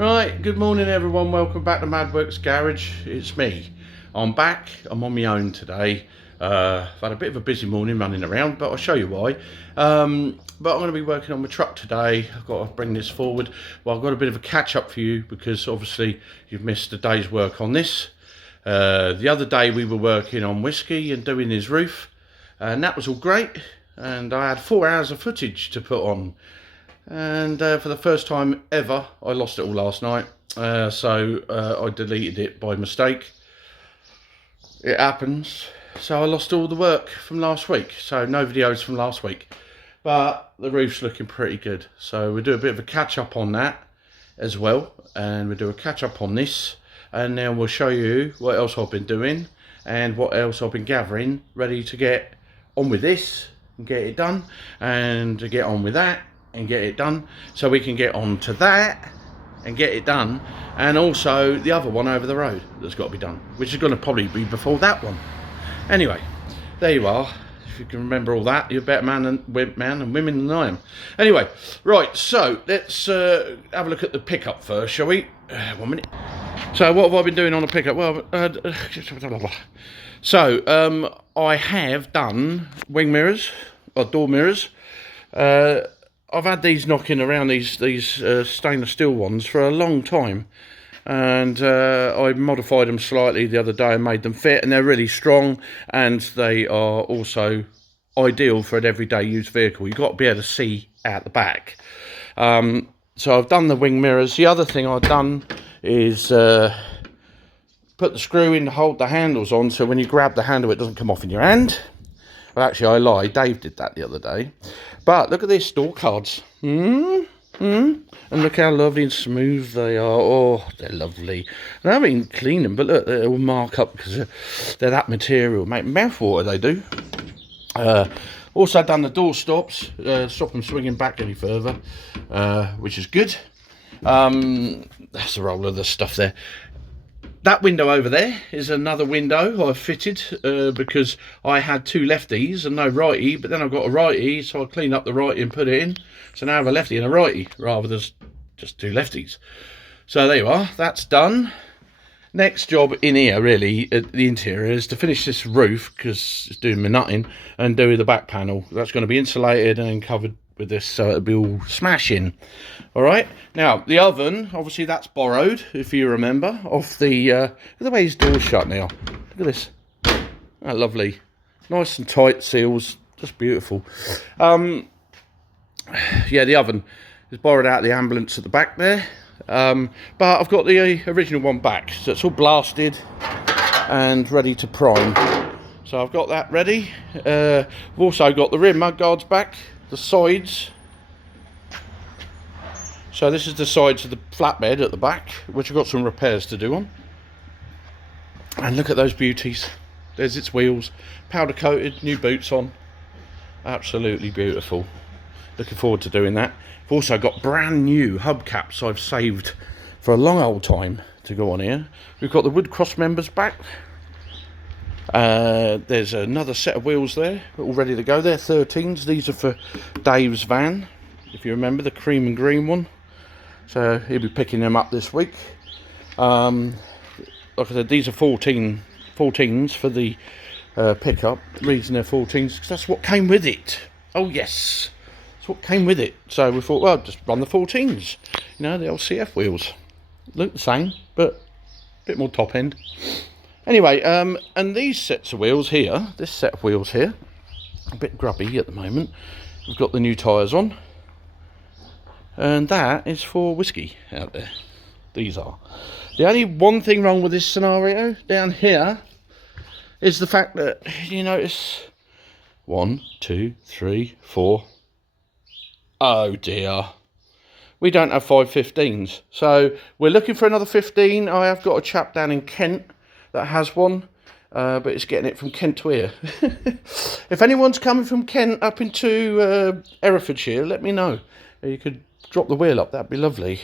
Right, good morning everyone, welcome back to Madworks Garage. It's me. I'm back, I'm on my own today. I've had a bit of a busy morning running around, but I'll show you why. But I'm going to be working on my truck today. I've got to bring this forward. Well, I've got a bit of a catch up for you because obviously you've missed a day's work on this. The other day we were working on Whiskey and doing his roof, and that was all great. And I had 4 hours of footage to put on. And for the first time ever, I lost it all last night. So I deleted it by mistake. It happens. So I lost all the work from last week. So no videos from last week. But the roof's looking pretty good. So we'll do a bit of a catch up on that as well. And we'll do a catch up on this. And then we'll show you what else I've been doing. And what else I've been gathering. Ready to get on with this. And get it done. And to get on with that. And get it done, so we can get on to that and get it done, and also the other one over the road that's got to be done, which is going to probably be before that one. Anyway, there you are. If you can remember all that, you're a better man and women than I am. Anyway, right, so let's have a look at the pickup first, shall we? 1 minute. So what have I been doing on the pickup? Well, I have done wing mirrors or door mirrors. I've had these knocking around, these stainless steel ones, for a long time, and I modified them slightly the other day and made them fit, and they're really strong, and they are also ideal for an everyday use vehicle. You've got to be able to see out the back. So I've done the wing mirrors. The other thing I've done is put the screw in to hold the handles on, so when you grab the handle it doesn't come off in your hand. Well, actually, I lied. Dave did that the other day. But look at these store cards. And look how lovely and smooth they are. Oh, they're lovely. And I haven't even cleaned them, but look, they all mark up because they're that material. Make mouthwater, they do. Also done the door stops. Stop them swinging back any further, which is good. That's a roll of the stuff there. That window over there is another window I've fitted because I had 2 lefties and no righty, but then I've got a righty, so I cleaned up the righty and put it in. So now I have a lefty and a righty rather than just 2 lefties. So there you are, that's done. Next job in here, really, at the interior, is to finish this roof because it's doing me nutting, and do the back panel. That's going to be insulated and covered with this, so it'll be all smashing. All right, now the oven, obviously that's borrowed, if you remember, off the way his door's shut now. Look at this. Oh, lovely, nice and tight seals, just beautiful. Yeah, the oven is borrowed out of the ambulance at the back there, but I've got the original one back, so it's all blasted and ready to prime. So I've got that ready. I've also got the rear mudguards back, the sides. So this is the sides of the flatbed at the back, which I've got some repairs to do on. And look at those beauties. There's its wheels, powder coated, new boots on. Absolutely beautiful. Looking forward to doing that. I've also got brand new hubcaps I've saved for a long old time to go on here. We've got the wood cross members back. There's another set of wheels there, all ready to go. They're 13s. These are for Dave's van, if you remember, the cream and green one. So he'll be picking them up this week. Like I said, these are 14s for the pickup. The reason they're 14s because that's what came with it. Oh yes, that's what came with it. So we thought, well, just run the 14s. You know, the old CF wheels. Look the same, but a bit more top end. Anyway, and these sets of wheels here, this set of wheels here, a bit grubby at the moment. We've got the new tyres on. And that is for Whiskey out there. These are. The only one thing wrong with this scenario down here is the fact that you notice 1, 2, 3, 4. Oh dear. We don't have 515s. So we're looking for another 15. I have got a chap down in Kent that has one, but it's getting it from Kent to here. If anyone's coming from Kent up into Herefordshire, let me know. You could drop the wheel up, that'd be lovely.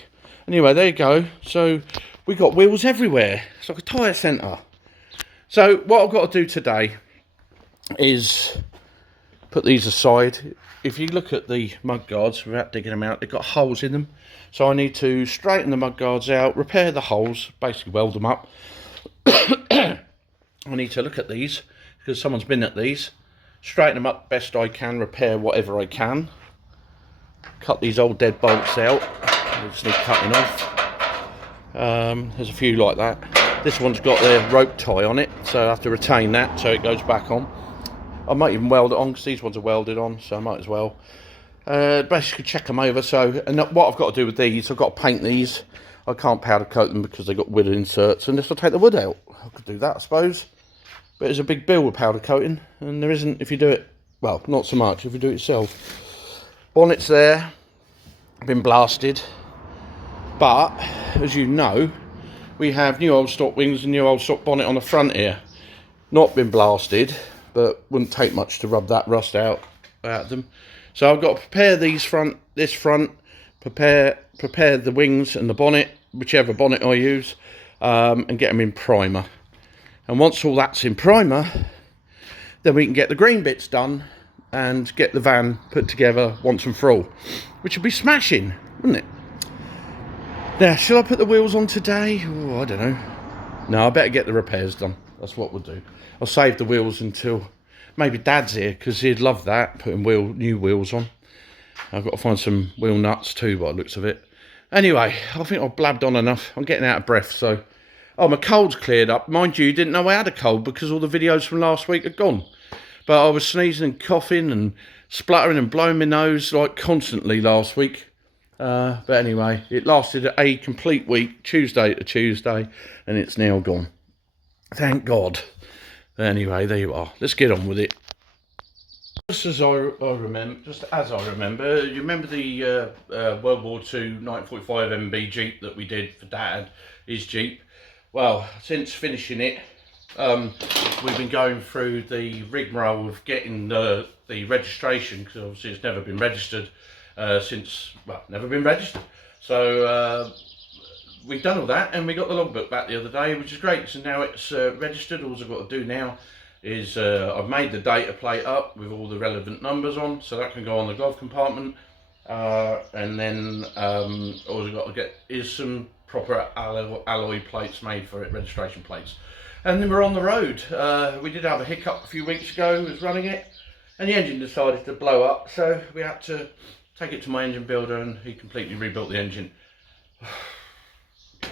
Anyway, there you go. So we got wheels everywhere. It's like a tyre centre. So what I've got to do today is put these aside. If you look at the mud guards without digging them out, they've got holes in them. So I need to straighten the mud guards out, repair the holes, basically weld them up. I need to look at these because someone's been at these, straighten them up best I can, repair whatever I can. Cut these old dead bolts out, they just need cutting off. There's a few like that. This one's got their rope tie on it, so I have to retain that so it goes back on. I might even weld it on because these ones are welded on, so I might as well. Basically check them over. So, and what I've got to do with these, I've got to paint these. I can't powder coat them because they've got wood inserts, unless I take the wood out. I could do that, I suppose. But there's a big bill with powder coating, and there isn't if you do it, well, not so much if you do it yourself. Bonnet's there, been blasted. But, as you know, we have new old stock wings and new old stock bonnet on the front here. Not been blasted, but wouldn't take much to rub that rust out of them. So I've got to prepare this front, prepare the wings and the bonnet, whichever bonnet I use, and get them in primer. And once all that's in primer, then we can get the green bits done and get the van put together once and for all, which would be smashing, wouldn't it? Now, shall I put the wheels on today? Oh, I don't know. No, I better get the repairs done. That's what we'll do. I'll save the wheels until maybe Dad's here, because he'd love that, putting new wheels on. I've got to find some wheel nuts too, by the looks of it. Anyway, I think I've blabbed on enough. I'm getting out of breath, so... Oh, my cold's cleared up. Mind you, didn't know I had a cold because all the videos from last week are gone. But I was sneezing and coughing and spluttering and blowing my nose like constantly last week. But anyway, it lasted a complete week, Tuesday to Tuesday, and it's now gone. Thank God. Anyway, there you are. Let's get on with it. Just as I remember, you remember the World War II 1945 MB Jeep that we did for Dad, his Jeep? Well, since finishing it, we've been going through the rigmarole of getting the registration, because obviously it's never been registered never been registered. So we've done all that, and we got the logbook back the other day, which is great. So now it's registered. All I've got to do now is I've made the data plate up with all the relevant numbers on, so that can go on the glove compartment. And then all I've got to get is some proper alloy plates made for it, registration plates. And then we're on the road. We did have a hiccup a few weeks ago, was running it, and the engine decided to blow up, so we had to take it to my engine builder, and he completely rebuilt the engine. A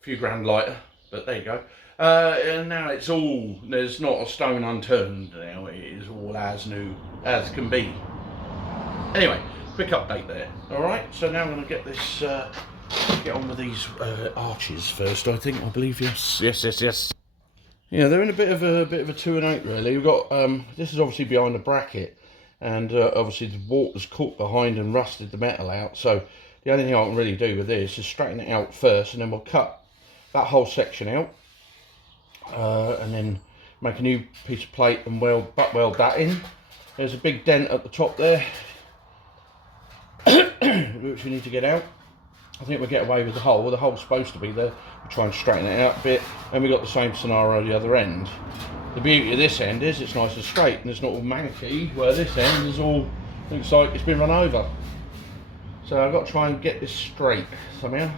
few grand lighter, but there you go. And now it's all, there's not a stone unturned now, it is all as new as can be. Anyway, quick update there. Alright, so now I'm going to get this, get on with these arches first, I believe, yes. Yes. Yeah, they're in a bit of a 2 and 8 really. We've got, this is obviously behind the bracket, and obviously the water's caught behind and rusted the metal out, so the only thing I can really do with this is straighten it out first, and then we'll cut that whole section out, and then make a new piece of plate and butt weld that in. There's a big dent at the top there, which we need to get out. I think we'll get away with the hole. The hole's supposed to be there. We'll try and straighten it out a bit, and we've got the same scenario at the other end. The beauty of this end is it's nice and straight, and it's not all manky, where this end is all, looks like it's been run over. So I've got to try and get this straight somehow.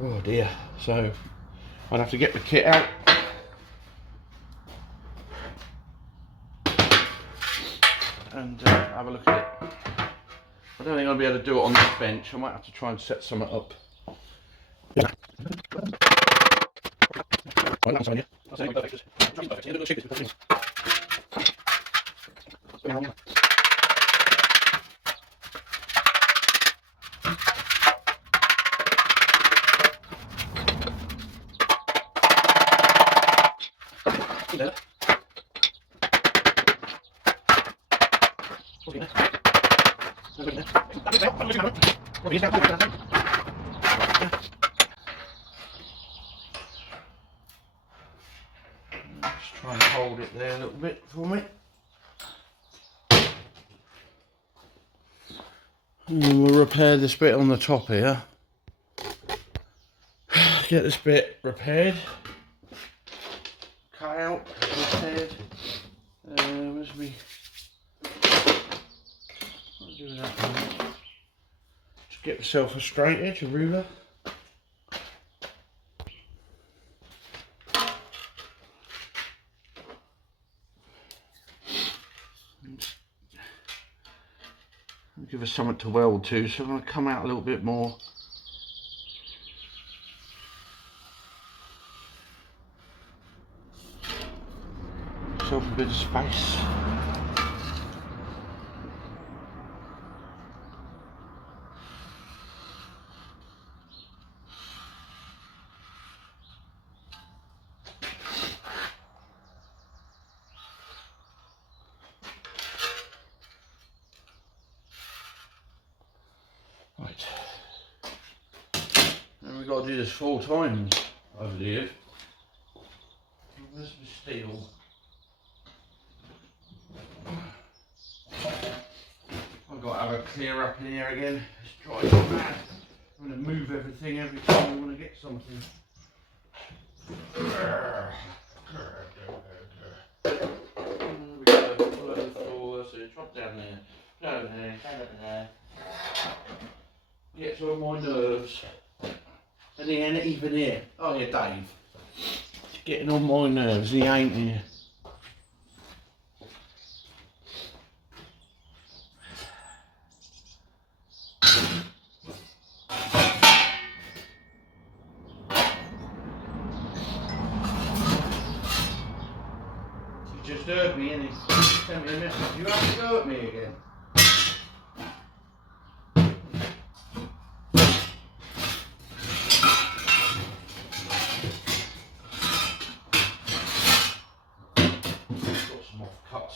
Oh dear. So I'll have to get the kit out. And have a look at it. I don't think I'll be able to do it on this bench. I might have to try and set something up. Yeah. Just try and hold it there a little bit for me. And we'll repair this bit on the top here. Get this bit repaired. Cut out, repaired. Where's me? Just get myself a straight edge, a ruler. Give us something to weld to, so I'm going to come out a little bit more. Myself a bit of space. Right. And we've got to do this 4 times, I believe. Where's my steel? I've got to have a clear up in here again. It's driving me mad. I'm going to move everything every time I want to get something. There we go. All over the floor. So drop down there. Down there. Down there. Gets on my nerves. And he ain't even here. Oh yeah, Dave. He's getting on my nerves. He ain't here. You just heard me, innit? Sent me a message. You have to go at me again.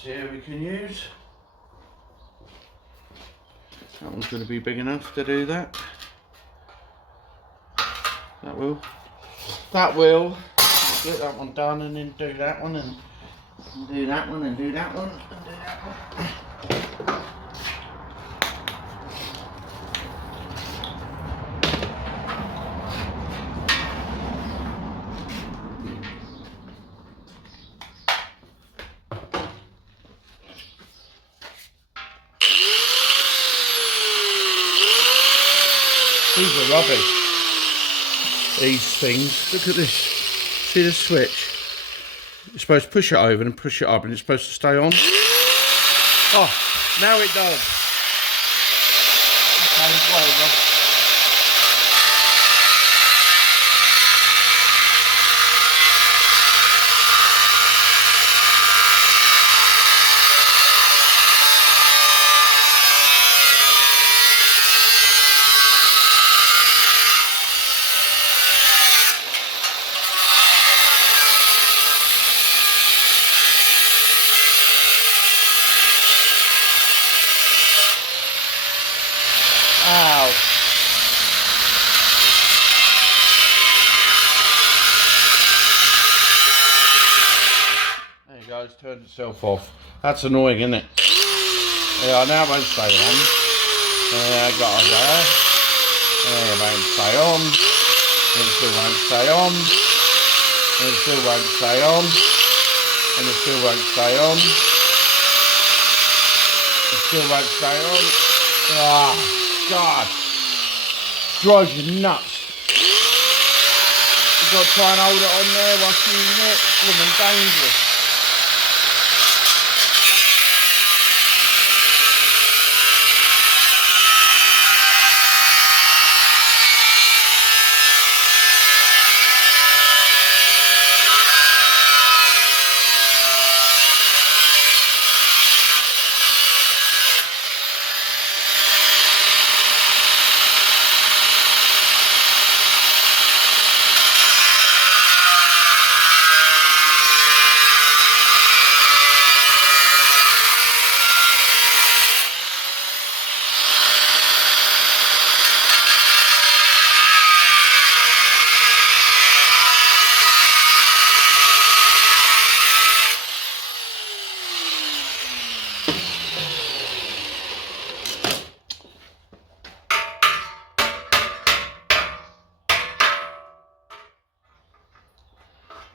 Here we can use. That one's going to be big enough to do that. That will. That will. Get that one done and then do that one and do that one and do that one and do that one. These are rubbish, these things. Look at this. See the switch? You're supposed to push it over and push it up and it's supposed to stay on. Oh, now it does. Okay, whatever. Ow. There you go, it's turned itself off. That's annoying, isn't it? Yeah, now it won't stay on. There, I got it there. There, it won't stay on. It still won't stay on. It still won't stay on. And it still won't stay on. It still won't stay on. Ah, God. Drives you nuts. You've got to try and hold it on there whilst you're using it. It's blooming dangerous.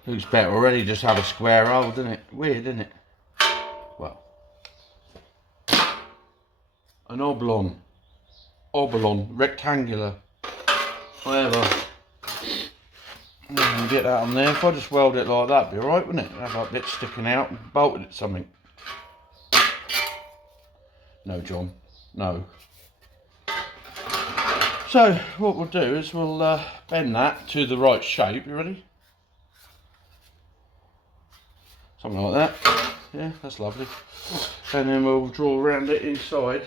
Looks better already, just have a square hole, doesn't it? Weird, isn't it? Well, I an oblong, rectangular, whatever. And get that on there. If I just weld it like that, it'd be alright, wouldn't it? Have like bits sticking out and bolted it something. No, John, no. So what we'll do is we'll bend that to the right shape. You ready? Something like that. Yeah, that's lovely. And then we'll draw around it inside,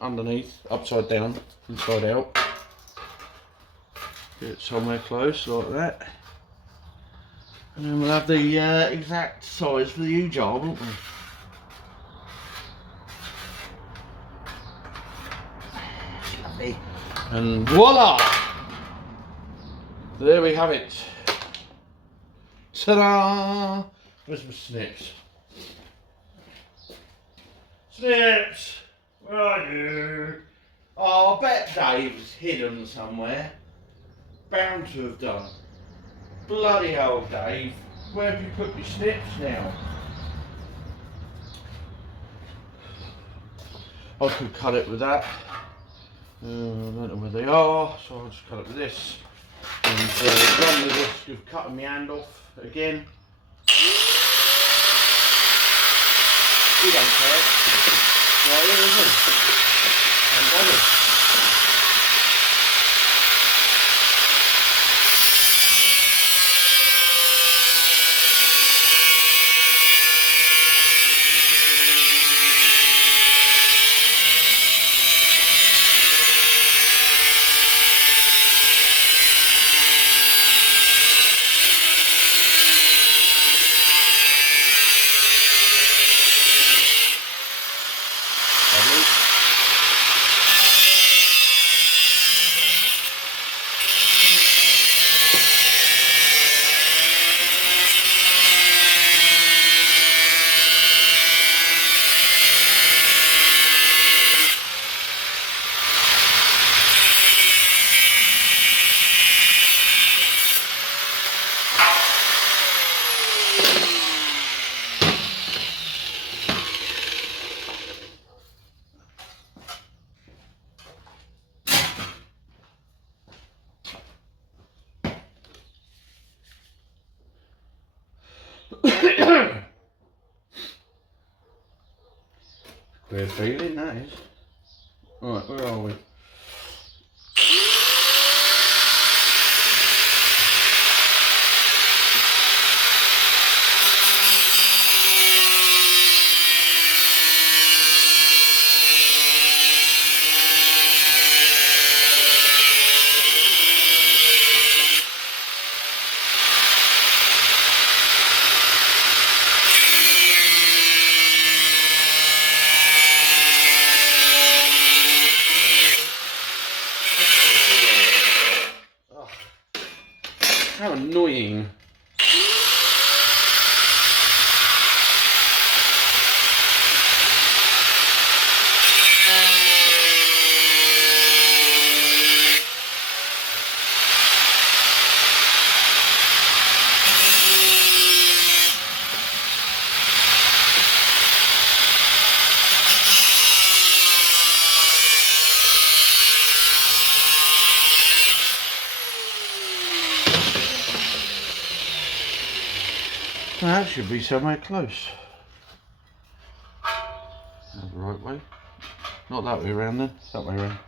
underneath, upside down, inside out. Get it somewhere close like that. And then we'll have the exact size for the U-jar, won't we? That's lovely. And voila! There we have it. Ta-da! Where's my snips? Snips! Where are you? Oh, I bet Dave's hidden somewhere. Bound to have done. Bloody hell, Dave. Where have you put your snips now? I could cut it with that. I don't know where they are, so I'll just cut it with this. And run the risk of cutting my hand off again. We don't care. Right, here is it. And on it. Queer feeling, that is. Right, where are we? How annoying. That should be somewhere close. That's the right way. Not that way around then, that way around.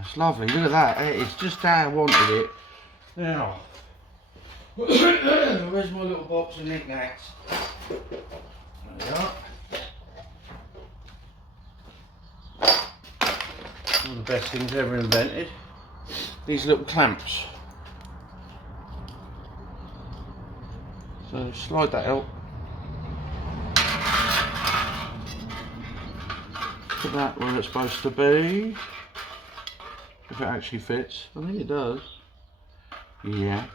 It's lovely, look at that. It's just how I wanted it. Now, where's my little box of knickknacks? There we are. One of the best things ever invented. These little clamps. So slide that out. Put that where it's supposed to be. If it actually fits. I think it does. Yeah.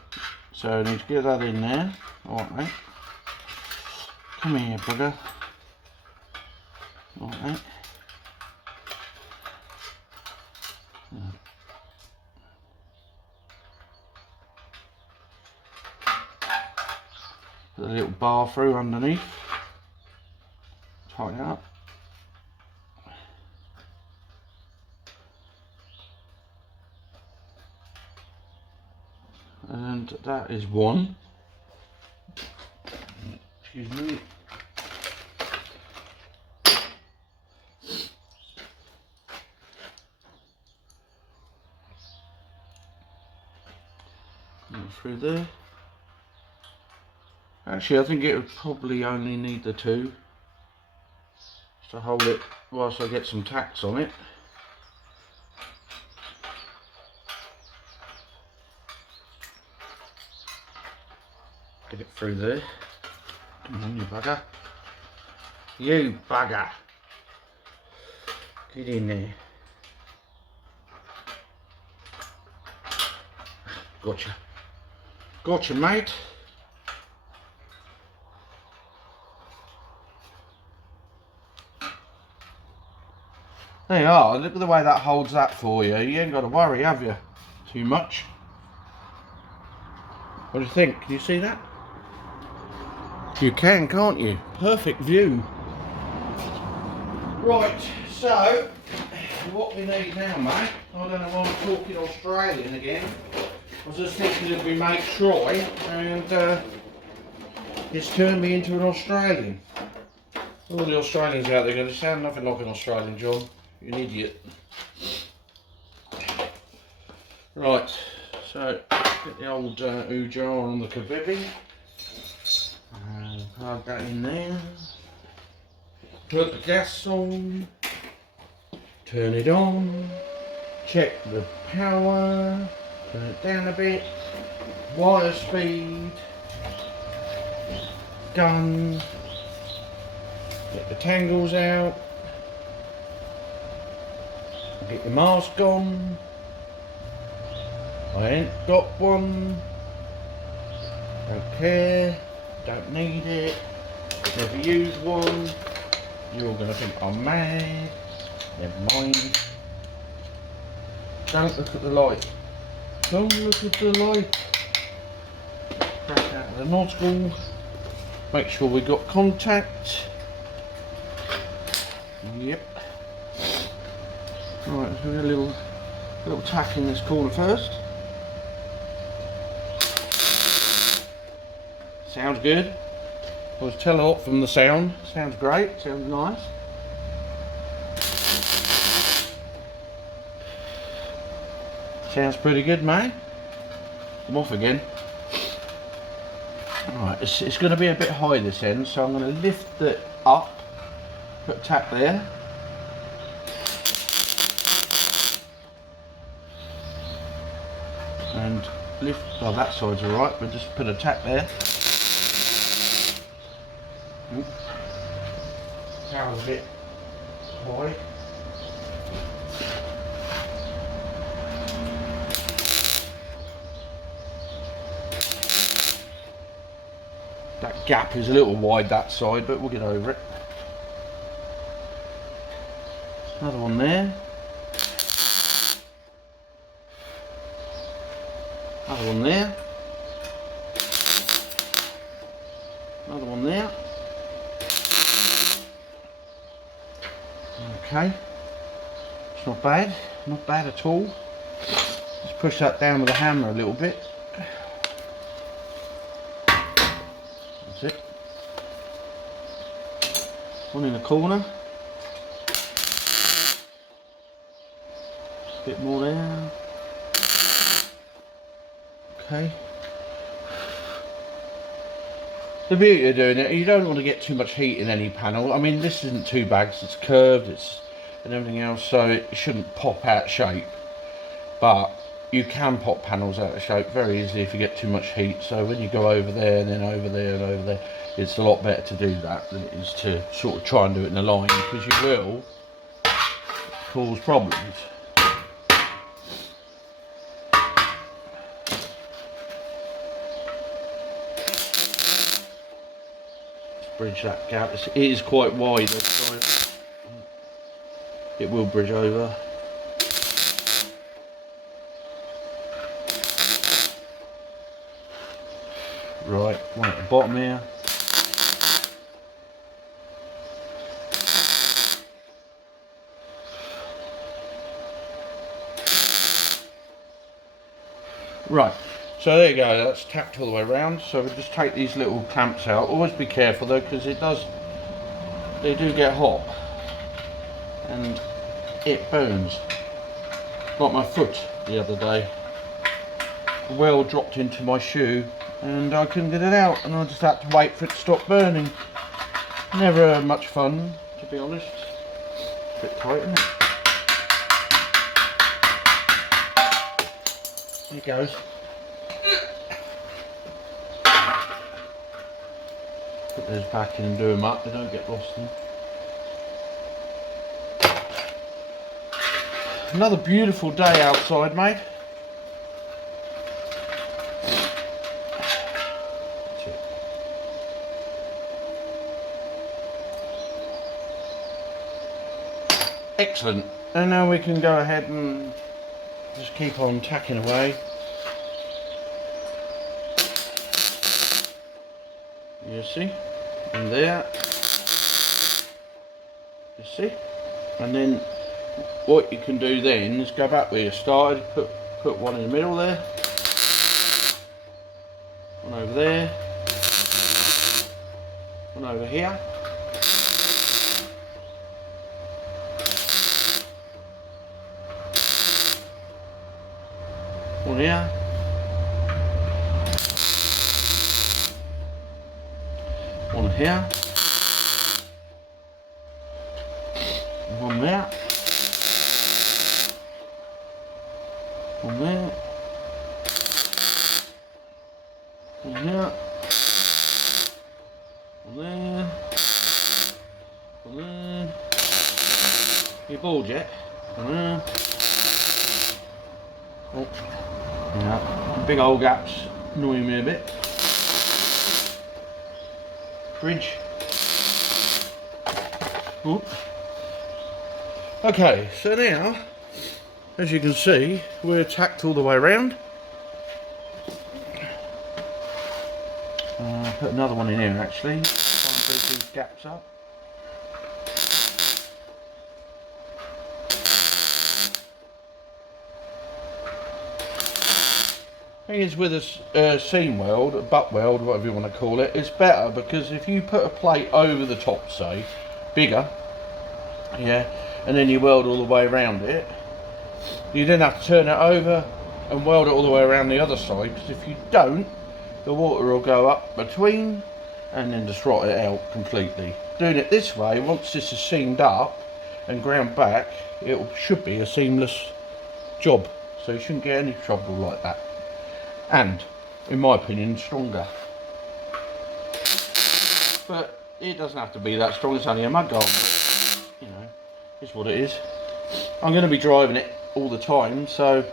So I need to get that in there. Alright. Come here, bugger. Alright. Put a little bar through underneath. tighten it up. And that is one. Excuse me. Through there. Actually, I think it would probably only need the two to hold it whilst I get some tacks on it. Get it through there. Come on, you bugger. You bugger. Get in there. Gotcha. Gotcha, mate. There you are. Look at the way that holds that for you. You ain't got to worry, have you? Too much. What do you think? Can you see that? You can, can't you? Perfect view. Right, so what we need now, mate, I don't know why I'm talking Australian again. I was just thinking it'd be mate Troy, and it's turned me into an Australian. All the Australians out there going to sound nothing like an Australian, John. You're an idiot. Right, so get the old oojar on the kabibi. And plug that in there. Put the gas on. Turn it on. Check the power. Turn it down a bit. Wire speed. Gun. Get the tangles out. Get your mask on. I ain't got one. Don't care. Don't need it. Never used one. You're all gonna think I'm mad. Never mind. Don't look at the light. Don't look at the light. Crack out of the nozzle. Make sure we got contact. Yep. Right, so we've got a little tack in this corner first. Sounds good. I was telling a lot from the sound. Sounds great. Sounds nice. Sounds pretty good, mate. I'm off again. Right, it's going to be a bit high this end, so I'm going to lift it up. Put a tack there. And lift. Oh, that side's alright, but just put a tack there. Power's a bit high. That gap is a little wide that side, but we'll get over it. Another one there. Another one there. Another one there. Okay. It's not bad. Not bad at all. Just push that down with a hammer a little bit. That's it. One in the corner. A bit more there. Okay. The beauty of doing it, you don't want to get too much heat in any panel. I mean, this isn't too bad because it's curved, and everything else, so it shouldn't pop out of shape. But you can pop panels out of shape very easily if you get too much heat. So when you go over there and then over there and over there, it's a lot better to do that than it is to sort of try and do it in a line, because you will cause problems. Bridge that gap. It is quite wide this side. It will bridge over. Right, one at the bottom here. Right, so there you go, that's tapped all the way around. So we'll just take these little clamps out. Always be careful though, because they do get hot and it burns. Like my foot the other day. The weld dropped into my shoe and I couldn't get it out, and I just had to wait for it to stop burning. Never much fun, to be honest. A bit tight, isn't it? Here it goes. Put those back in and do them up, they don't get lost in. Another beautiful day outside, mate. Excellent. And now we can go ahead and just keep on tacking away. You see? And there. You see? And then what you can do then is go back where you started, put one in the middle there, one over there, one over here, one here, one here, and one there. One there, one here, one there, one there. You bored yet? One there. Oh, yeah, big old gaps annoying me a bit. Bridge. Oops. Okay, so now, as you can see, we're tacked all the way around. Put another one in here actually, try and bridge these gaps up. Thing is, with a seam weld, a butt weld, whatever you want to call it, it's better because if you put a plate over the top, say, bigger, yeah, and then you weld all the way around it, you then have to turn it over and weld it all the way around the other side, because if you don't, the water will go up between and then just rot it out completely. Doing it this way, once this is seamed up and ground back, it should be a seamless job, so you shouldn't get any trouble like that. And, in my opinion, stronger. But it doesn't have to be that strong, it's only a mudguard, but, you know, it's what it is. I'm going to be driving it all the time, so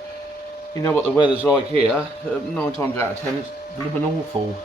you know what the weather's like here. 9 times out of 10 it's living awful.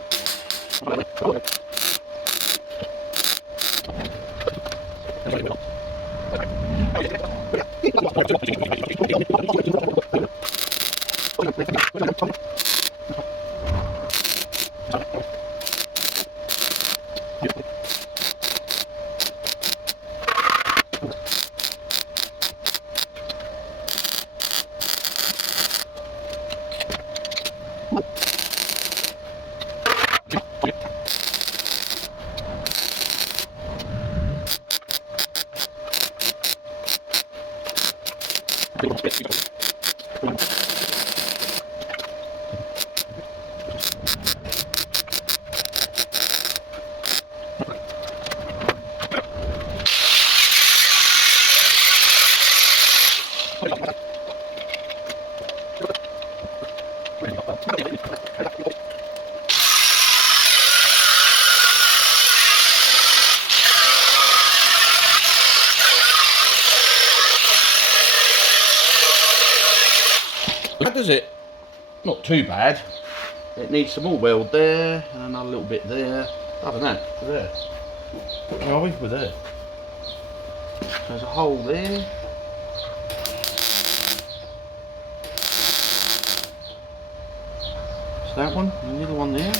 That does it. Not too bad. It needs some more weld there and another little bit there. Other than that, we're there. Where are we? We're there. There's a hole there. So that one, and the other one there.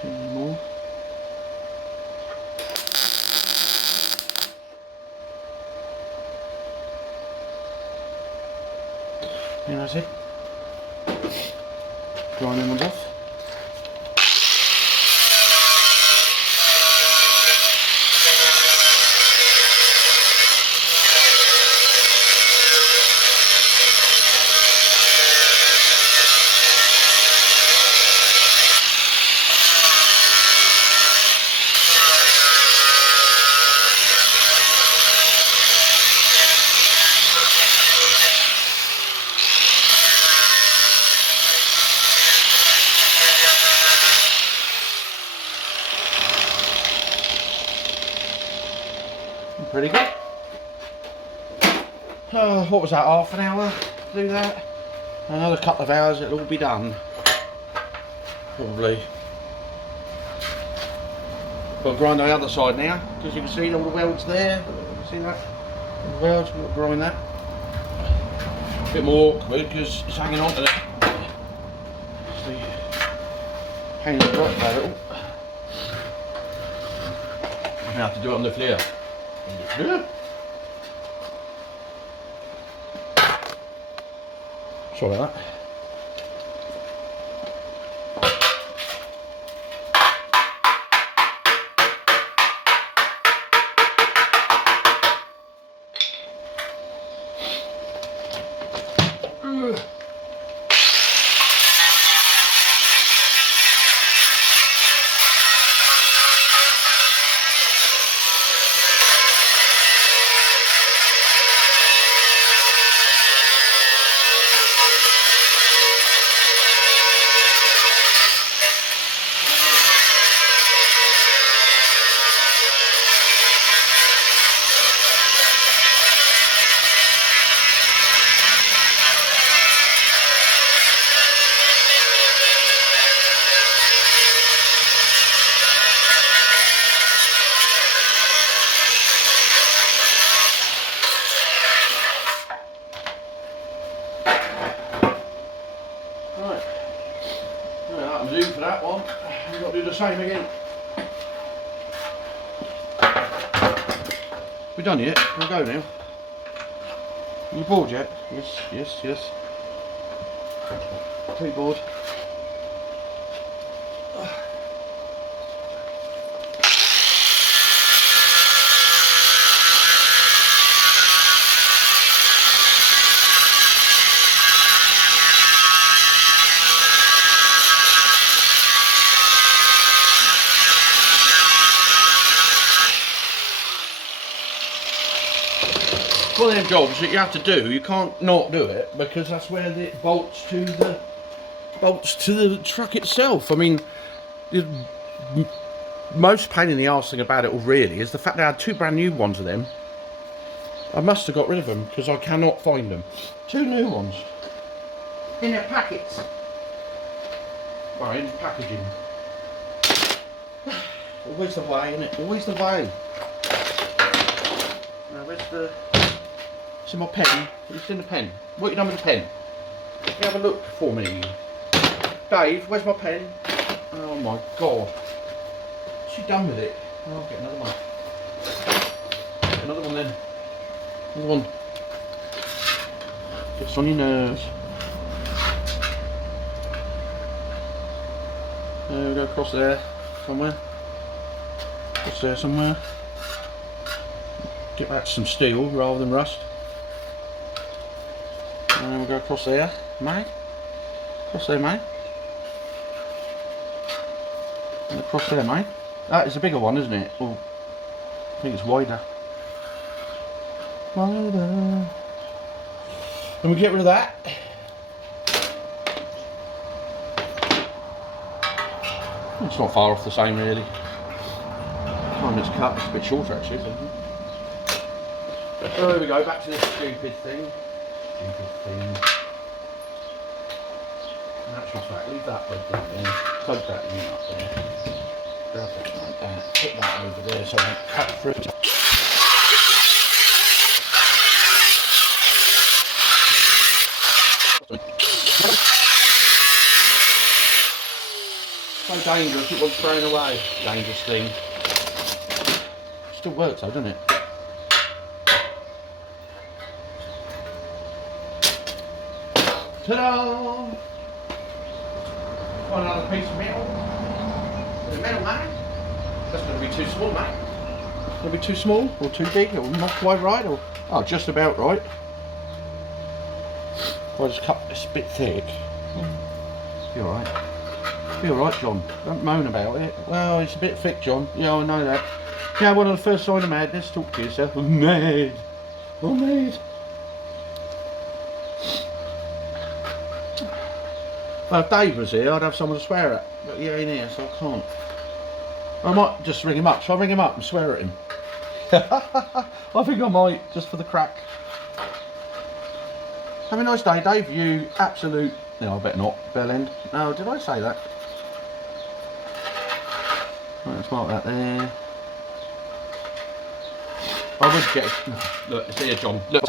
See any more? And that's it. Drying them ones off. Pretty good. What was that, half an hour to do that? Another couple of hours it'll all be done. Probably. Got to grind on the other side now, because you can see all the welds there. See that? All the welds, we've got to grind that. A bit more awkward because it's hanging on to that. See, hanging it right there a little. I'm going to have to do it on the flare. Sorry about that. For that one, we've got to do the same again. We're done yet? We'll go now. Are you bored yet? Yes, yes, yes. Too bored. One of them jobs that you have to do, you can't not do it, because that's where it bolts to the truck itself. I mean, the most pain in the arse thing about it all really is the fact that I had two brand new ones of them. I must have got rid of them because I cannot find them. Two new ones in their packets. Well, in packaging. Always the way, isn't it? Always the way. Now where's the... It's in my pen. It's in the pen. What have you done with the pen? Can you have a look for me? Dave, where's my pen? Oh my god. What's she done with it? Oh, I'll get another one. Get another one then. Another one. Gets on your nerves. We go across there somewhere. Across there somewhere. Get back to some steel rather than rust. And then we'll go across there, mate. Across there, mate. And across there, mate. That is a bigger one, isn't it? Oh, I think it's wider. Wider. And we get rid of that. It's not far off the same, really. Time it's cut, it's a bit shorter actually, isn't it? So there we go, back to this stupid thing. In actual fact, leave that bit there, plug that in up there, grab that like that, put that over there so I don't cut through. So dangerous, it wants thrown away. Dangerous thing. Still works though, doesn't it? Ta-da! Got another piece of metal. Is it metal, mate? That's going to be too small, mate. Going to be too small or too big or not quite right or just about right. If I just cut this bit thick. Be alright. Be alright, John. Don't moan about it. Well, it's a bit thick, John. Yeah, I know that. Yeah, one of the first signs of madness. Talk to yourself. I'm mad. I'm mad. Well, if Dave was here, I'd have someone to swear at. But he ain't here, so I can't. I might just ring him up. Shall I ring him up and swear at him? I think I might, just for the crack. Have a nice day, Dave. You absolute... No, I better not. Bell end. No, did I say that? Right, let's mark that there. I would get... Look, it's here, John. Look.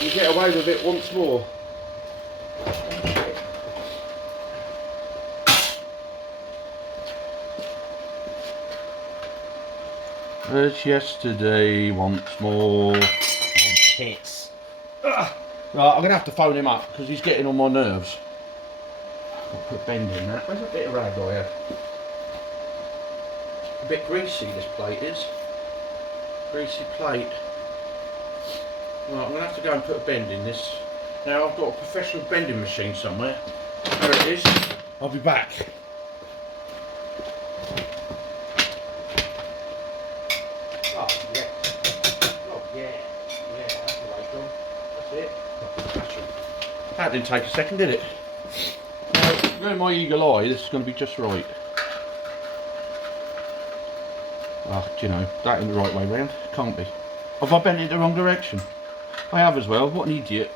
You get away with it once more. As yesterday, once more. Oh, tits. Right, I'm going to have to phone him up because he's getting on my nerves. I'll put bend in that. Where's a bit of rag I have? A bit greasy, this plate is. Greasy plate. Right, I'm going to have to go and put a bend in this. Now, I've got a professional bending machine somewhere. There it is. I'll be back. Oh, yeah. Oh, yeah. Yeah, that's the way, John. That's it. That didn't take a second, did it? Now, with my eagle eye, this is going to be just right. Oh, do you know, that ain't the right way round. Can't be. Have I bent it the wrong direction? I have as well. What an idiot.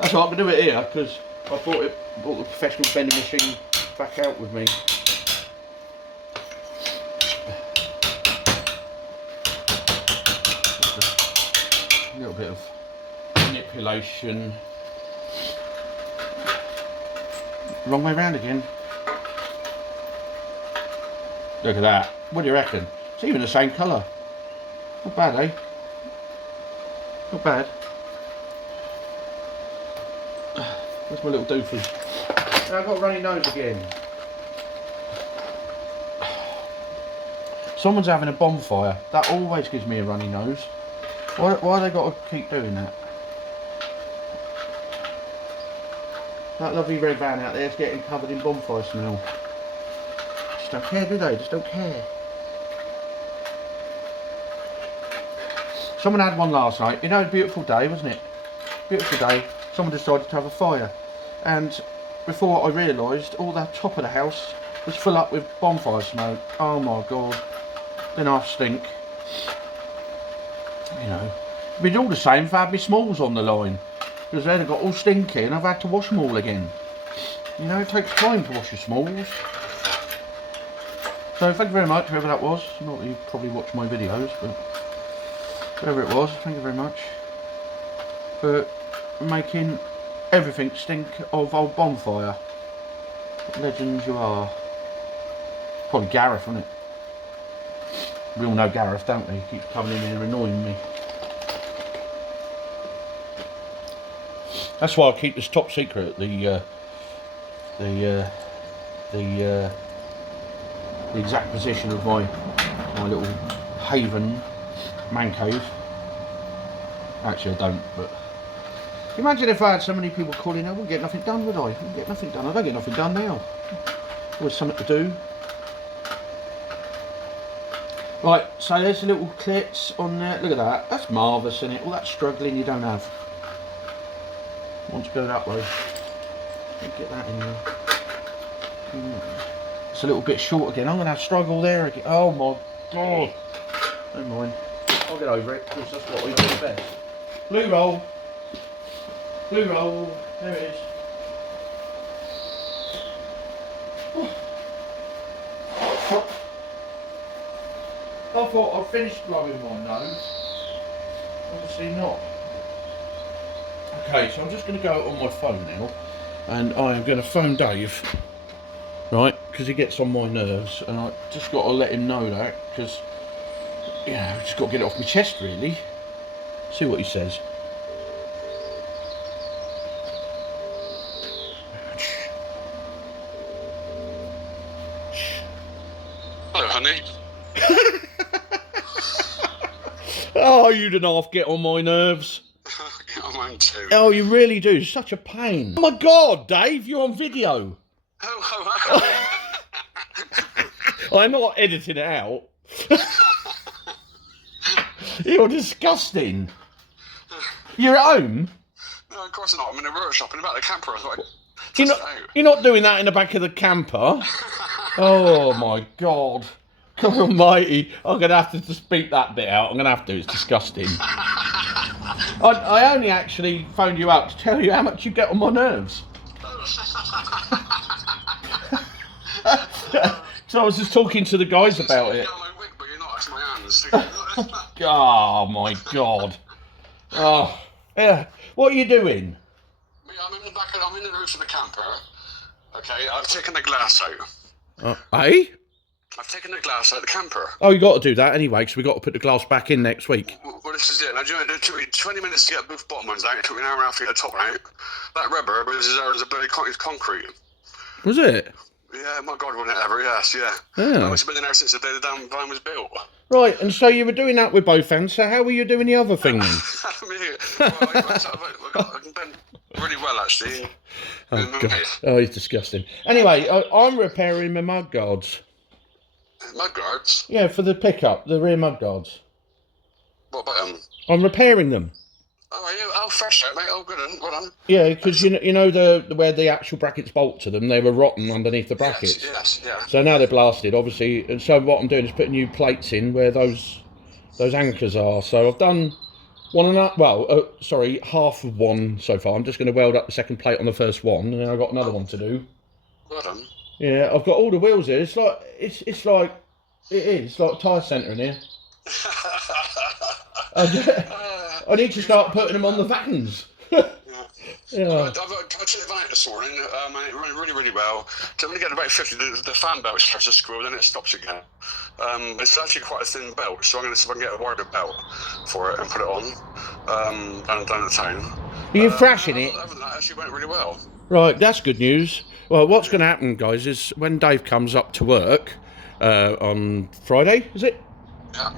That's why I'm going to do it here, because I brought the professional bending machine back out with me. A little bit of manipulation. Wrong way round again. Look at that. What do you reckon? It's even the same colour. Not bad, eh? Not bad. That's my little doofy. Now I've got a runny nose again. Someone's having a bonfire. That always gives me a runny nose. Why they got to keep doing that? That lovely red van out there is getting covered in bonfire smell. Just don't care, do they? Just don't care. Someone had one last night. You know, a beautiful day, wasn't it? Beautiful day. Someone decided to have a fire. And before I realised, all the top of the house was full up with bonfire smoke. Oh my God. Then I stink. You know. It'd been all the same if I had my smalls on the line. Because they'd have got all stinky and I've had to wash them all again. You know, it takes time to wash your smalls. So thank you very much, whoever that was. Not that you probably watch my videos, but whoever it was, thank you very much for making everything stink of old bonfire. What legends you are. Probably Gareth, isn't it? We all know Gareth, don't we? He keeps coming in here annoying me. That's why I keep this top secret. The exact position of my little haven man cave. Actually, I don't. But imagine if I had so many people calling, I wouldn't get nothing done, would I? I wouldn't get nothing done. I don't get nothing done now. Always something to do. Right, so there's the little clits on there. Look at that. That's marvellous, isn't it? All that struggling you don't have. Once you go that way, get that in there. It's a little bit short again. I'm going to have struggle there again. Oh my God. Don't mind. I'll get over it because that's what we do best. Blue roll. Blue roll. There it is. I thought I'd finished blowing my nose. Obviously not. Okay, so I'm just going to go on my phone now, and I am going to phone Dave, right? Because he gets on my nerves, and I just got to let him know that, because, yeah, I've just got to get it off my chest, really. See what he says. Hello, honey. Oh, you didn't half get on my nerves. Yeah, mine too. Oh, you really do. Such a pain. Oh my God, Dave, you're on video. I'm not editing it out. You're disgusting. You're at home? No, of course not. I'm in a workshop in about the camper. I was like, You're not doing that in the back of the camper. Oh my God. God almighty. I'm going to have to just beat that bit out. I'm going to have to. It's disgusting. I only actually phoned you up to tell you how much you get on my nerves. So I was just talking to the guys about it. Oh my God. Oh, yeah. What are you doing? I'm in the roof of the camper. Okay, I've taken the glass out. Eh? I've taken the glass out of the camper. Oh, you got to do that anyway, because we got to put the glass back in next week. Well, this is it. Now, it took me 20 minutes to get both bottom ones out. It took me an hour and a half to get the top out. That rubber was a bloody concrete. Was it? Yeah, my God, wasn't it ever? Yes, yeah. Yeah. It's been there since the day the damn van was built. Right, and so you were doing that with both hands, so how were you doing the other thing then? I've done really well, actually. Oh, God. Oh, he's disgusting. Anyway, I'm repairing my mudguards. Mudguards? Yeah, for the pickup, the rear mudguards. What about them? I'm repairing them. Oh, fresh out, mate. Oh, good one. Well done. Yeah, because you know the where the actual brackets bolt to them, they were rotten underneath the brackets. Yes, yeah. So now they're blasted, obviously, and so what I'm doing is putting new plates in where those anchors are. So I've done half of one so far. I'm just going to weld up the second plate on the first one, and then I've got another one to do. Well done. Yeah, I've got all the wheels here. It's like a tyre centre in here. I need to start putting them on the vans. Yeah. Yeah. I took the van out this morning, and it ran really, really well. So when you get about 50, the fan belt starts to screw, then it stops again. It's actually quite a thin belt, so I'm going to see if I can get a wider belt for it and put it on down the town. Are you thrashing it? Other than that, it actually went really well. Right, that's good news. Well, what's going to happen, guys, is when Dave comes up to work on Friday, is it?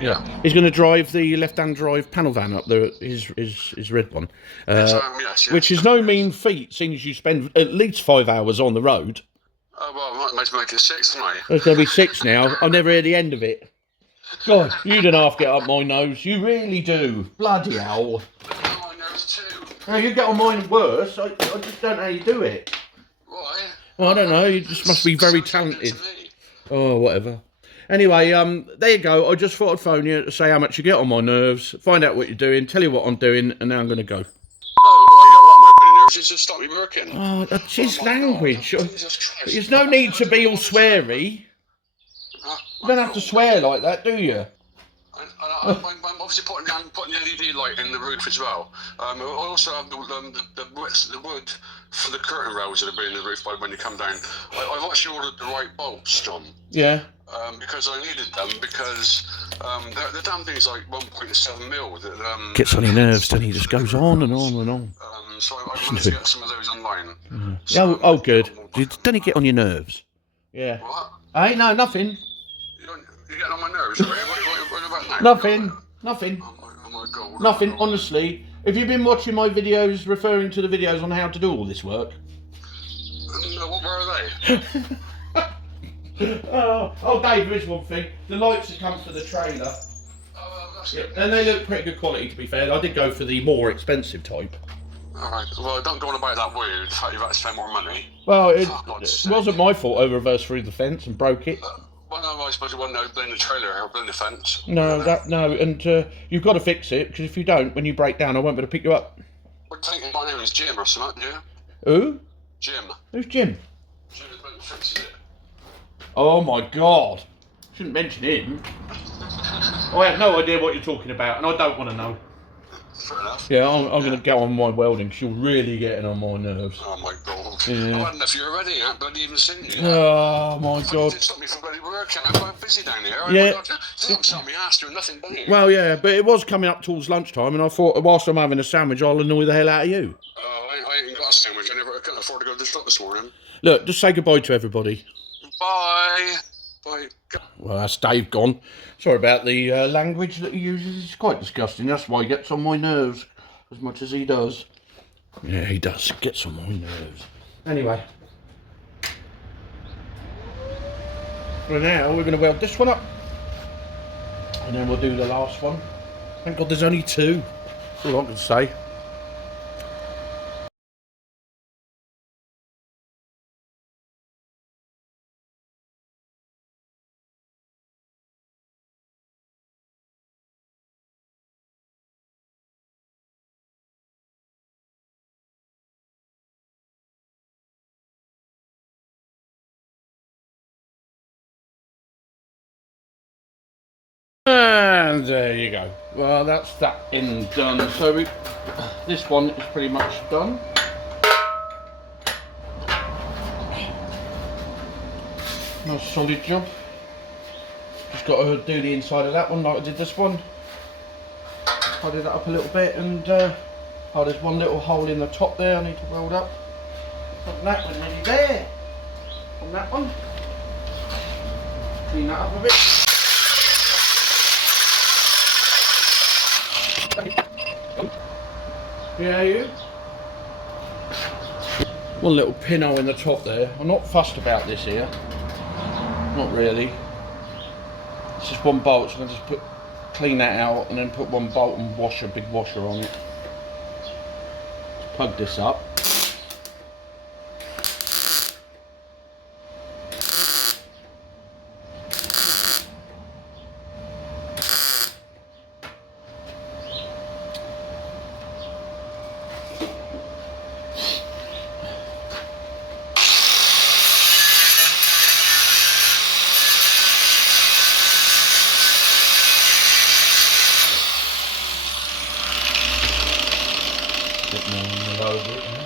Yeah. He's going to drive the left-hand drive panel van up his red one, Yes. which is no mean feat, seeing as you spend at least 5 hours on the road. Oh, well, I might make it 6 tonight. There's going to be 6 now. I've never heard the end of it. God, you don't half get up my nose. You really do. Bloody hell. My nose too. No, you get on mine worse. I just don't know how you do it. Why? I don't know. You just must be very talented. Oh, whatever. Anyway, there you go. I just thought I'd phone you to say how much you get on my nerves, find out what you're doing, tell you what I'm doing, and now I'm going to go. Oh, you got what, my bloody nerves? It's just stop me working. Oh, that's his language. Jesus Christ. There's no need to be all sweary. You don't have to swear like that, do you? I'm obviously putting the LED light in the roof as well. I also have the wood for the curtain rails that have been in the roof by when you come down. I've actually ordered the right bulbs, John. Yeah. Because I needed them because the damn thing's like 1.7 mil. Gets on your nerves, then he just goes on and on and on. So I managed to get some of those online. So, oh, good. Doesn't he get on your nerves? Yeah. What? Hey, no, nothing. You're getting on my nerves, right? What about now? Nothing. Oh my God. Nothing, honestly. Have you been watching my videos referring to the videos on how to do all this work? No, what were they? Oh, Dave, there is one thing. The lights that come for the trailer. Oh, that's good. And they look pretty good quality, to be fair. I did go for the more expensive type. Alright, well, don't go on about that weird fact you've had to spend more money. Well, it wasn't my fault. I reversed through the fence and broke it. Well, no, I suppose you wouldn't know blame the trailer or blame the fence. No, and you've got to fix it, because if you don't, when you break down, I won't be able to pick you up. We're thinking my name is Jim or something, yeah? Who? Jim. Who's Jim? Jim is going to fix it. Oh my God. Shouldn't mention him. I have no idea what you're talking about, and I don't want to know. Fair enough. Yeah, I'm going to go on my welding, because you're really getting on my nerves. Oh my god. Yeah. I wonder if you're ready. I haven't bloody even seen you. Oh my You god. didn't stop me from bloody working. I'm quite busy down here. Yeah. It's not something me asked doing nothing down here. Well, yeah, but it was coming up towards lunchtime, and I thought, whilst I'm having a sandwich, I'll annoy the hell out of you. I ain't got a sandwich. I couldn't afford to go to the shop this morning. Look, just say goodbye to everybody. Bye. Bye. Well, that's Dave gone. Sorry about the language that he uses. It's quite disgusting. That's why he gets on my nerves as much as he does. Yeah, he does. Gets on my nerves. Anyway. For now, we're going to weld this one up. And then we'll do the last one. Thank God there's only two. That's all I can say. And there you go. Well, that's that in done. So this one is pretty much done. Nice solid job. Just got to do the inside of that one like I did this one. Tidy that up a little bit, and there's one little hole in the top there I need to weld up. Got that one nearly there. On that one. Clean that up a bit. Yeah, you. One little pinhole in the top there. I'm not fussed about this here. Not really. It's just one bolt, so I'm going to just clean that out and then put one bolt and washer, big washer on it. Just plug this up. Bit more on the low bit, yeah.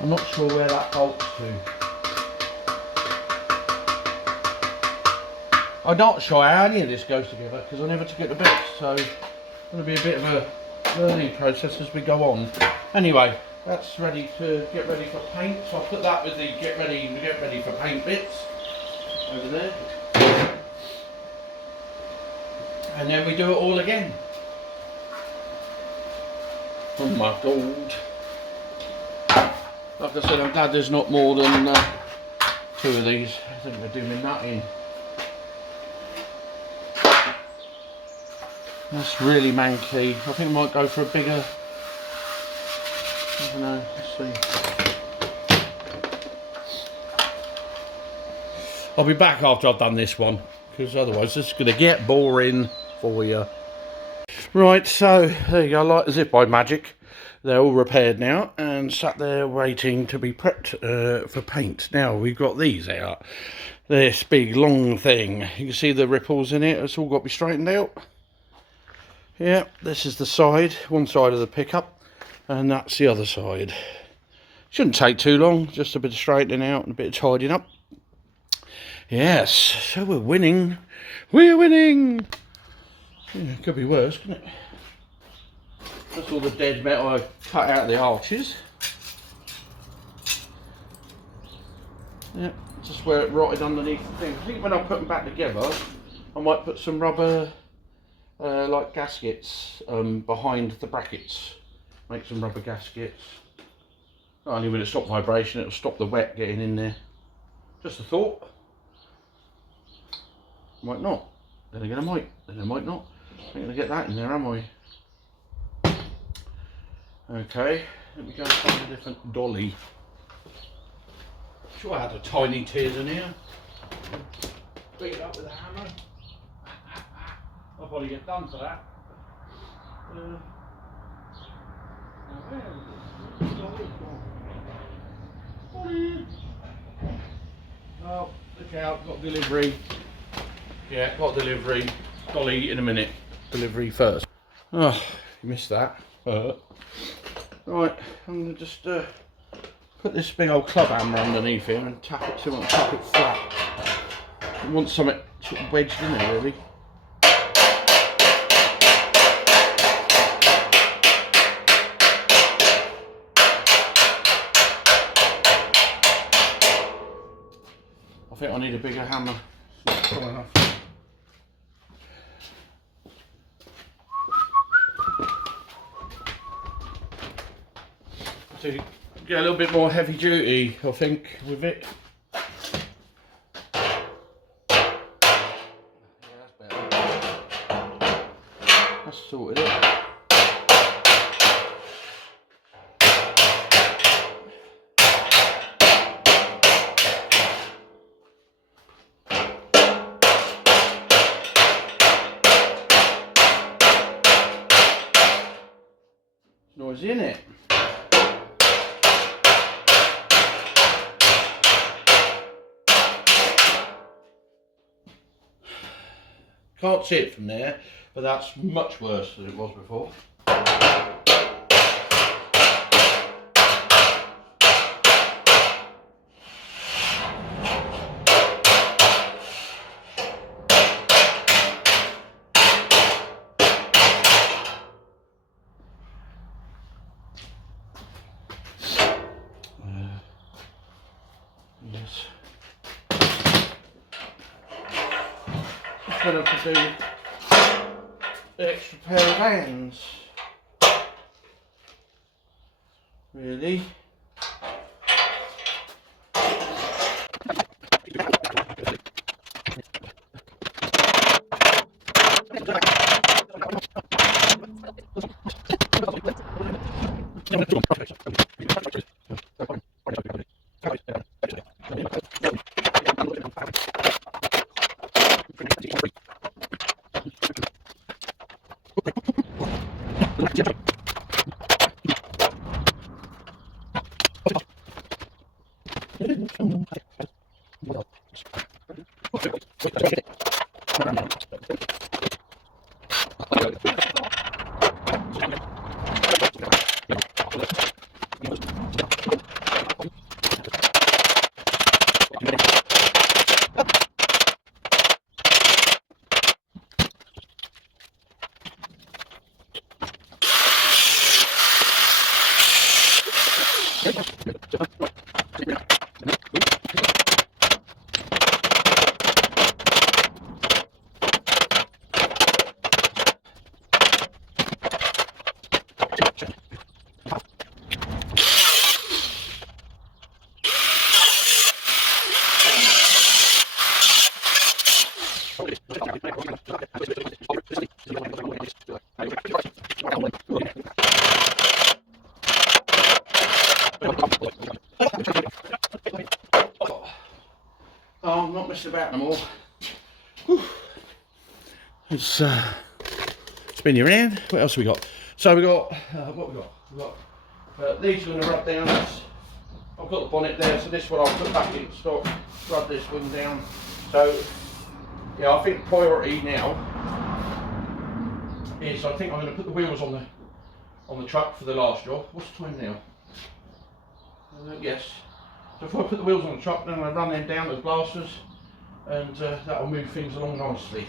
I'm not sure where that bolts to. I'm not sure how any of this goes together because I never took it to bits, so it's going to be a bit of a learning process as we go on. Anyway, that's ready to get ready for paint, so I'll put that with the get ready for paint bits over there. And then we do it all again. Oh my god. Like I said, I'm glad there's not more than two of these. I think they're doing that in. That's really manky. I think I might go for a bigger. I don't know, let's see. I'll be back after I've done this one, because otherwise this is going to get boring for you. Right, so there you go, like as if by magic. They're all repaired now and sat there waiting to be prepped for paint. Now we've got these out. This big long thing. You can see the ripples in it. It's all got to be straightened out. Yeah, this is the side, one side of the pickup, and that's the other side. Shouldn't take too long, just a bit of straightening out and a bit of tidying up. Yes, so we're winning. We're winning! Yeah, could be worse, couldn't it? That's all the dead metal I cut out of the arches. Yeah, just where it rotted underneath the thing. I think when I put them back together, I might put some rubber like gaskets behind the brackets. make some rubber gaskets. Not only will it stop vibration, it'll stop the wet getting in there. Just a thought. Might not. Then again I might. Then I might not. I'm going to get that in there, am I? Okay, let me go and find a different dolly. Sure I had a tiny tears in here. Beat it up with a hammer. I'll probably get done for that. Oh, look out, got delivery. Yeah, got delivery. Dolly in a minute. Delivery first. Oh, you missed that. Right, I'm going to just put this big old club hammer underneath here and tap it till I tap it flat. I want something sort of wedged in there, really. I think I need a bigger hammer. It's not strong enough. To get a little bit more heavy duty, I think, with it. Yeah, that's better. That's sorted it. Noisy, isn't it? Can't see it from there, but that's much worse than it was before. Yes. Just going to do the extra pair of hands. Really? Oh, I'm not messing about no more. Whew. Let's spin you around. What else have we got? So we got what we got? We got these are going to rub down. I've got the bonnet there, so this one I'll put back in stock. Rub this one down. So yeah, I think priority now is I think I'm going to put the wheels on the truck for the last job. What's the time now? Yes. So if I put the wheels on the truck, then I run them down as blasters, and that will move things along nicely.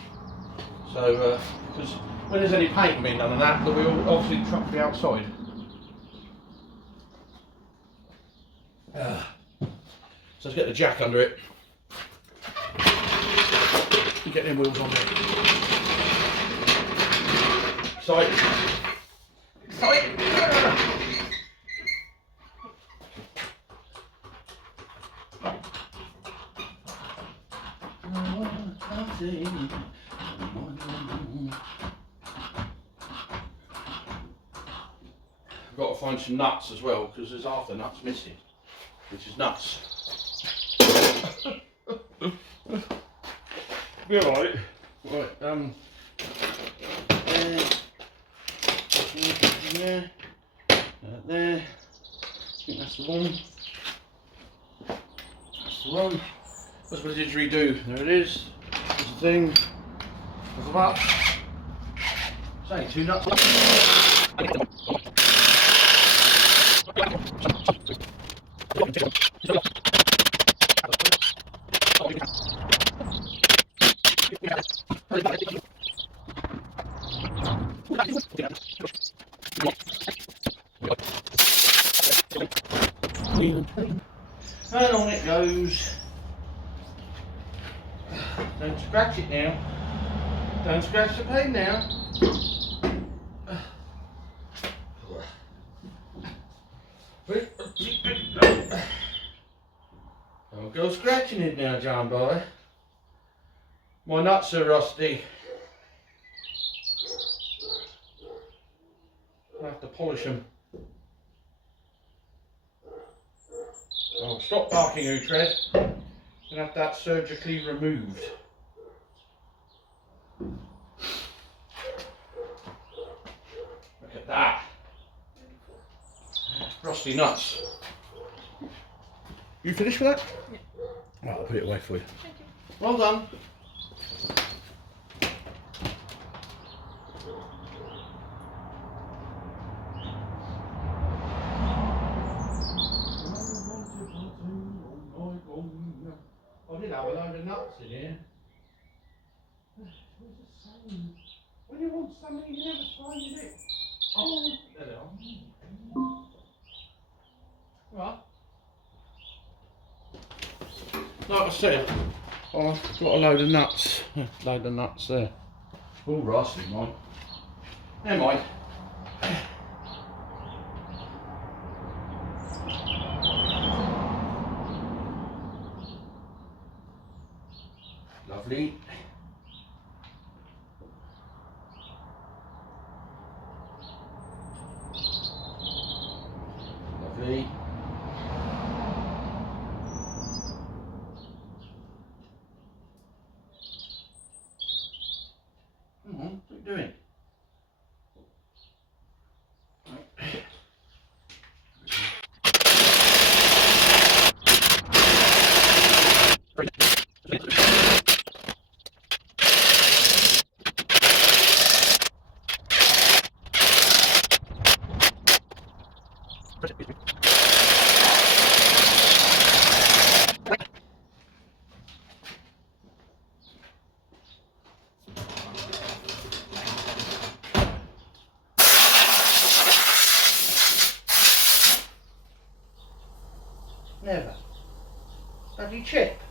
So, because when there's any paint being done and that, the wheel, obviously the truck will be outside. So let's get the jack under it. And get them wheels on there. Exciting. Exciting. got to find some nuts as well, because there's half the nuts missing, which is nuts. Be alright. Right, there. There. There. I think that's the one. That's the one. What's my didgeridoo? There it is. There's the thing. There's the up. It's only 2 nuts. And on it goes. Don't scratch it now. Don't scratch the pane now. Don't go scratching it now, John boy. My nuts are rusty. I'll have to polish them. Oh, stop barking, Utrecht. You'll have that surgically removed. Look at that. Rusty nuts. You finished with that? Yeah. Right, I'll put it away for you. Thank you. Well done. I did have a load of nuts in here. Where's the sun? When you want something, you never find it. Oh, there they are. Right. Like I said, I've got a load of nuts. Load of nuts there. All rusty, mine. Never mind. Lovely. Lovely. Come on, what are you doing? Never. Bloody chip.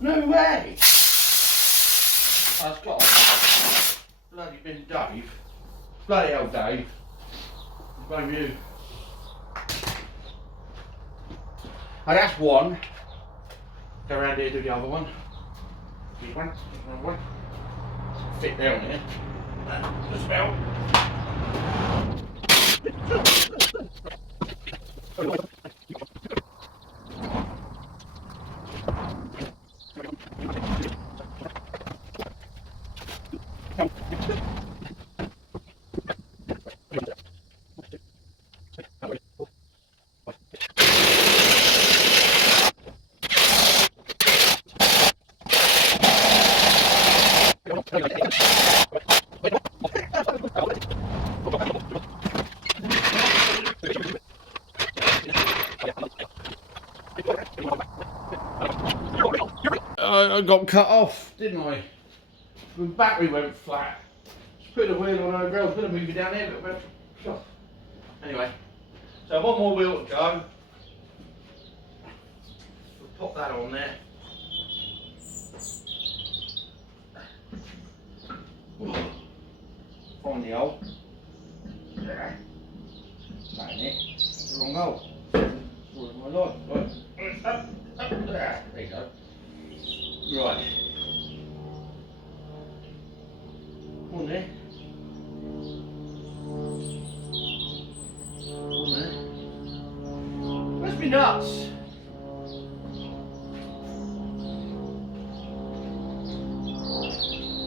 No way. I've got bloody been Dave. Bloody hell, Dave. Blame you. Oh, that's one. Go around here, do the other one. This one, another one. Fit down here. The smell. I got cut off, didn't I? The battery went flat. Just put the wheel on over. I was going to move it down here, but it went. Anyway, so one more wheel to go. We'll pop that on there. Find the hole. There. That in it. That's the wrong hole. Story of my life. Right. Up. There. There you go. Right. On there. me nuts.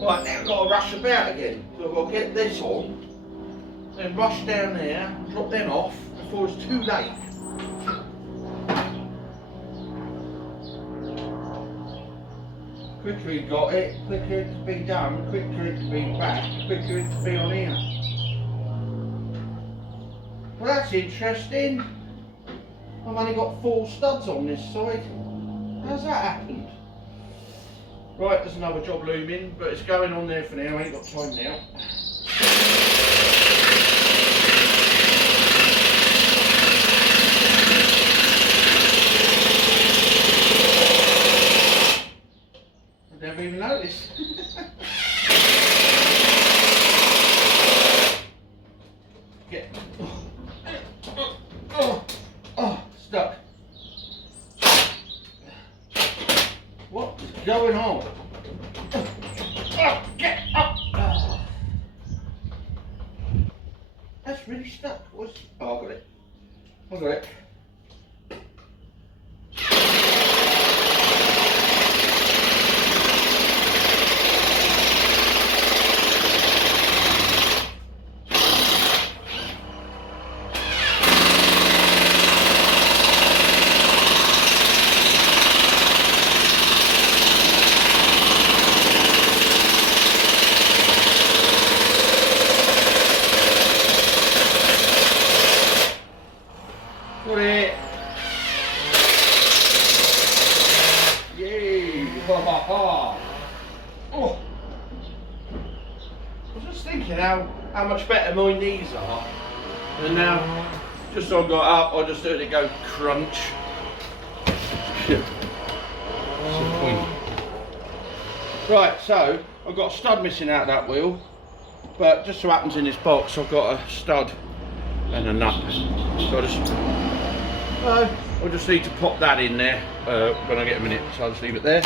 Right, now I've got to rush about again. So I've got to get this on, then rush down there, drop them off before it's too late. Quicker he got it, quicker it to be done, quicker it to be back, quicker it to be on here. Well, that's interesting. I've only got 4 studs on this side. How's that happened? Right, there's another job looming, but it's going on there for now. I ain't got time now. I never even noticed. Get. Oh, stuck. What is going on? Oh, get up! Oh. That's really stuck. What's... Oh, I got it. I got it. Got it! Yay! Ha ha ha! Oh! I was just thinking how much better my knees are. And now, just as I got up, I just heard it go crunch. Shit. Right, so I've got a stud missing out of that wheel, but just so happens in this box I've got a stud and a nut. So I'll just need to pop that in there when I get a minute. So I'll just leave it there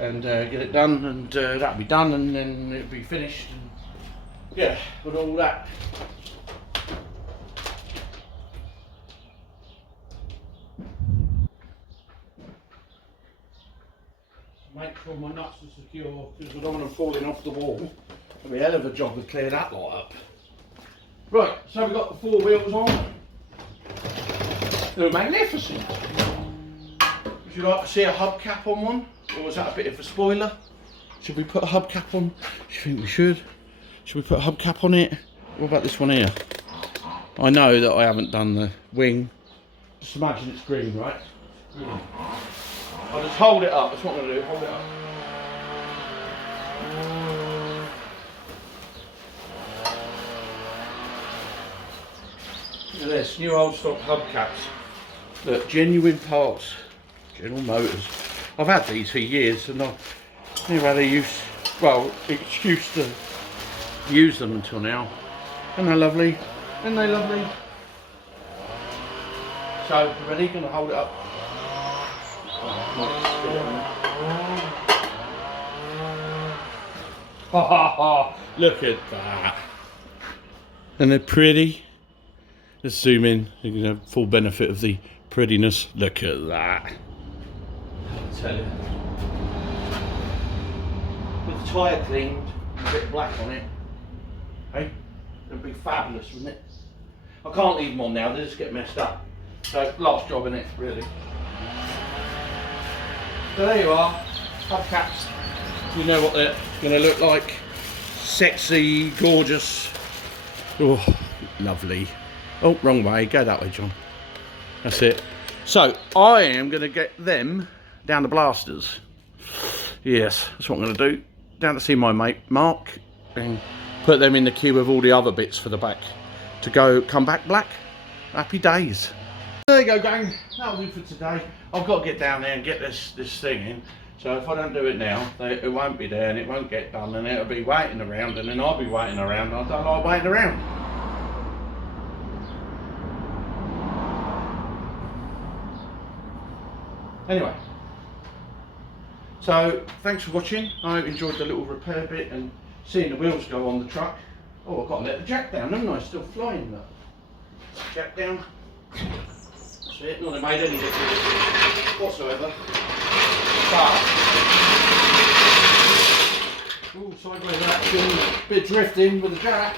and get it done, and that'll be done, and then it'll be finished. And yeah, with all that. Make sure my nuts are secure, because I don't want them falling off the wall. It'll be a hell of a job to clear that lot up. Right, so we've got the 4 wheels on. They're magnificent. Would you like to see a hubcap on one? Or was that a bit of a spoiler? Should we put a hubcap on? Do you think we should? Should we put a hubcap on it? What about this one here? I know that I haven't done the wing. Just imagine it's green, right? Green. I'll just hold it up, that's what I'm going to do, hold it up. Look at this, new old stock hubcaps. Look, genuine parts, General Motors. I've had these for years and I've never had a excuse to use them until now. Aren't they lovely? Aren't they lovely? So, ready? Going to hold it up. Ha ha ha! Look at that. And they're pretty. Let's zoom in. You can have full benefit of the prettiness. Look at that. I'll tell you. With the tyre cleaned, a bit black on it. Hey? It'd be fabulous, wouldn't it? I can't leave them on now, they just get messed up. So, last job in it, really. So there you are, hubcaps. You know what they're going to look like. Sexy, gorgeous. Oh, lovely. Oh, wrong way. Go that way, John. That's it. So, I am going to get them down the blasters. Yes, that's what I'm going to do. Down to see my mate, Mark, and put them in the queue with all the other bits for the back to come back black. Happy days. There you go, gang. That'll do for today. I've got to get down there and get this thing in. So if I don't do it now, it won't be there and it won't get done, and it'll be waiting around, and then I'll be waiting around. I don't like waiting around. Anyway, so thanks for watching. I hope you enjoyed the little repair bit and seeing the wheels go on the truck. Oh, I've got to let the jack down, haven't I? It's still flying though. Jack down. That's it, not made any difference whatsoever. But, ooh, sideways action, bit drifting with the jack.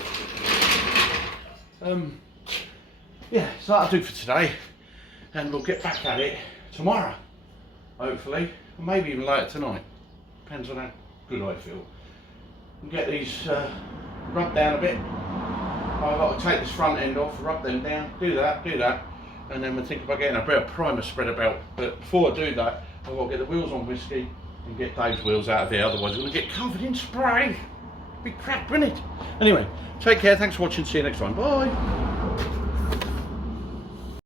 Yeah, so that'll do for today, and we'll get back at it tomorrow, hopefully, or maybe even later tonight. Depends on how good I feel. We'll get these rubbed down a bit. I've got to take this front end off, rub them down, do that, and then we'll think about getting a bit of primer spread about. But before I do that, I've got to get the wheels on whiskey and get Dave's wheels out of here, otherwise we're going to get covered in spray. Big crap, isn't it? Anyway, take care, thanks for watching, see you next time, bye.